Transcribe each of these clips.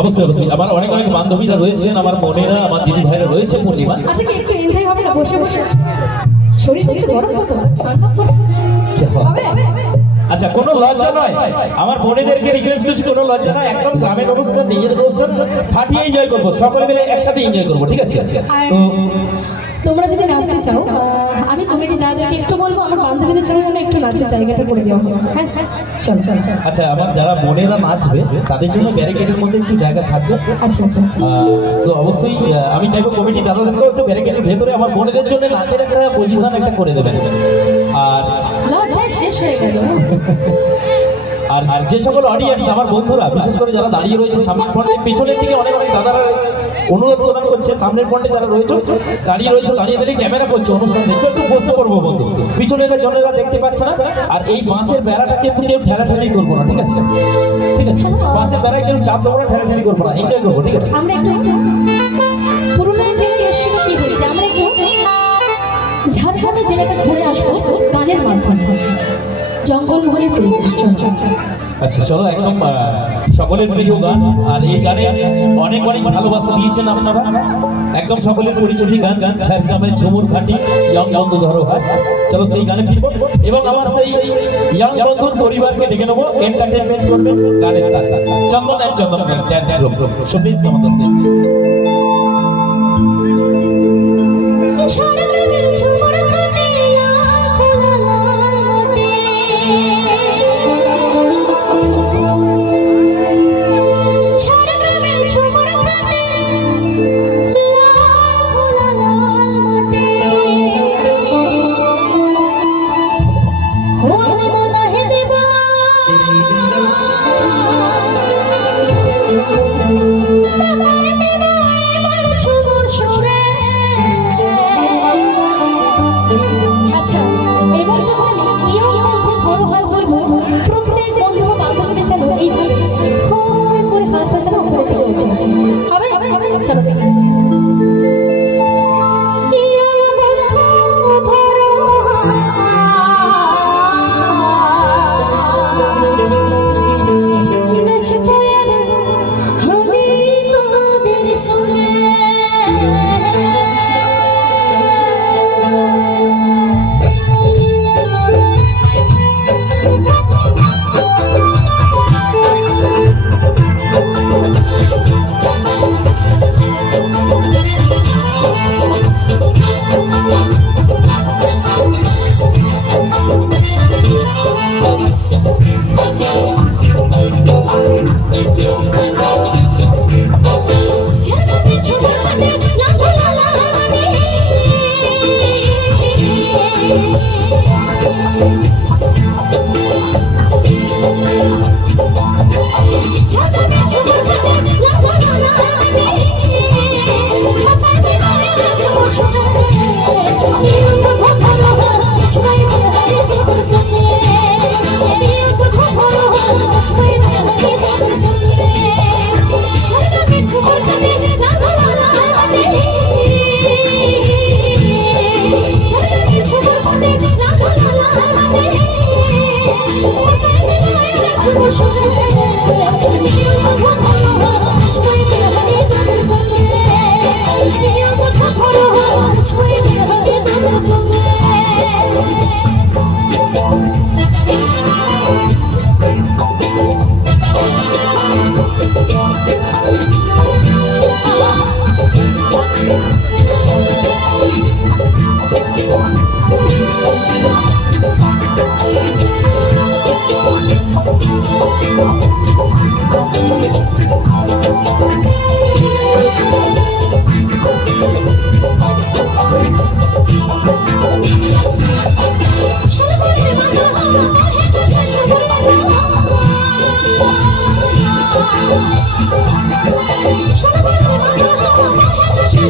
অবশ্যই অবশ্যই আমার অনেক অনেক বান্ধবীরা রয়েছেন, আমার বোনেরা, আমার দিদি ভাইরা রয়েছে পূর্ণিমা। আচ্ছা কি একটু এনজয় হবে না বসে বসে? শরীরটা একটু গরম হতো, ঠান্ডা পড়ছে। হবে? আচ্ছা, কোনো লজ্জা নয়, আমার বোনেদেরকে রিকোয়েস্ট করছি, কোনো লজ্জা নয়, একদম গ্রামের অনুষ্ঠান, নিজেদের অনুষ্ঠান ফাটিয়ে এনজয় করবো, সকলে মিলে একসাথে এনজয় করবো, ঠিক আছে? তো তোমরা যদি নাচতে চাও, আমি কমিটি দাদাকে একটু বলবো আমার বান্ধবীদের জন্য যেন একটু নাচের জায়গাটা করে দেওয়া হবে। হ্যাঁ হ্যাঁ, চল চল চল। আচ্ছা, আমার যারা বোনেরা নাচবে তাদের জন্য ব্যারিকেডের মধ্যে একটু জায়গা থাকবে। আচ্ছা আচ্ছা। তো অবশ্যই আমি চাইবো কমিটি দাদাদেরকেও একটু ব্যারিকেডের ভেতরে আমার বোনেদের জন্য নাচের একটা পজিশন একটা করে দেবেন। আর লজ্জায় শেষ হয়ে গেল। আর যে সকল অডিয়েন্স, আমার বন্ধুরা, বিশেষ করে যারা দাঁড়িয়ে রয়েছে সামনের ফ্রন্টে, পিছনের দিকে অনেক অনেক দাদারা অনুরোধ প্রদান করছে, সামনের ফ্রন্টে যারা রয়েছে দাঁড়িয়ে দাঁড়িয়ে ক্যামেরা করছে, অনুষ্ঠান দেখছো, একটু বসে পড়বো বন্ধু, পিছনের জনেরা দেখতে পাচ্ছে না। আর এই বাঁশের বেড়াটা কিন্তু কেউ ঠেলাঠেলি করবো না, ঠিক আছে? ঠিক আছে, বাঁশের বেড়ায় কেউ চাপ দেবো না, ঠেলাঠেলি করবো না, এনজয় করবো, ঠিক আছে? আমরা একটু পুরুলিয়া জেলায় এসেছিল কি হয়েছে, আমরা একটু ঝাড়গ্রামের জেলাটা ঘুরে আসবো গানের মাধ্যমে, জঙ্গলমহলের পরিবেশ। আচ্ছা চলো, একদম সকলের প্রিয় গান, আর এই গানে অনেক অনেক ভালোবাসা দিয়েছেন আপনারা, একদম সকলের পরিচিতি গান, ঝাড়গ্রামের ঝুমুর ঘাটি ইয়ং বন্ধু ধরো হাত। চলো সেই গানে ফিরবো এবং আমার সেই ইয়ং বন্ধুর পরিবারকে ডেকে নেবো, এন্টারটেনমেন্ট করবেন গানের তার চন্দন এক চন্দন ড্যান্স গ্রুপ। সো প্লিজ কেমন করতে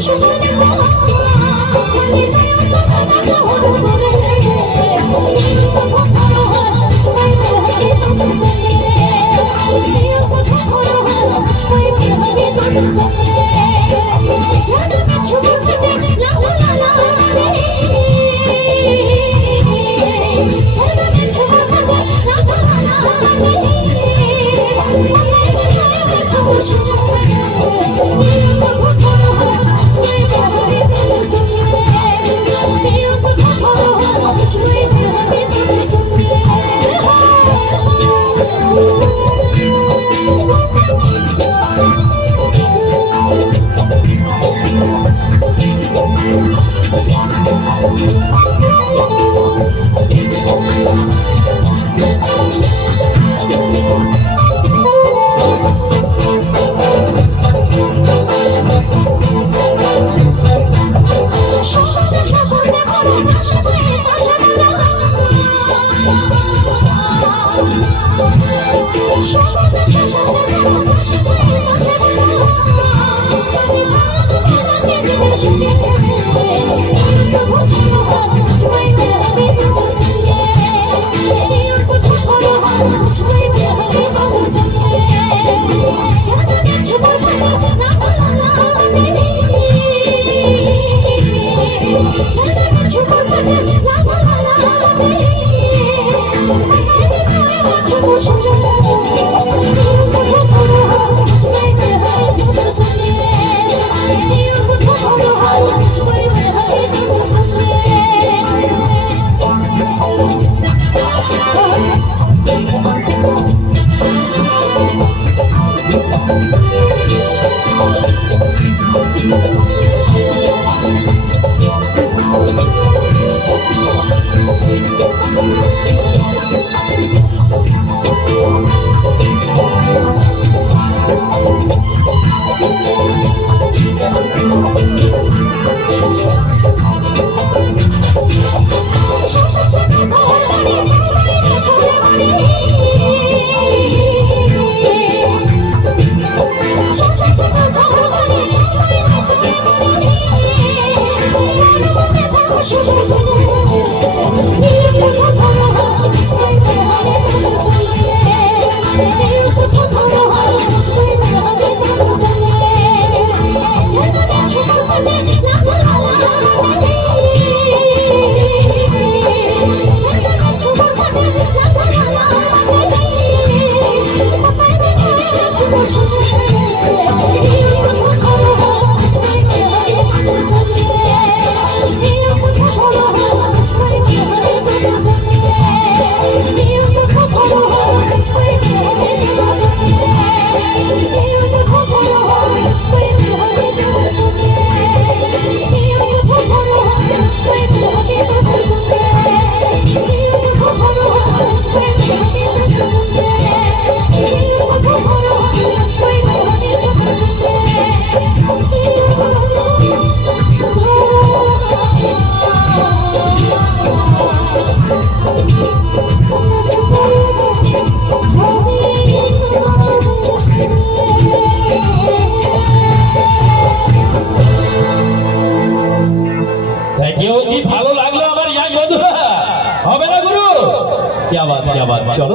Shut up, থ্যাংক ইউ। কি ভালো লাগলো আমার ইয়াং বন্ধুরা, হবে না গুরু? কি আবার চলো।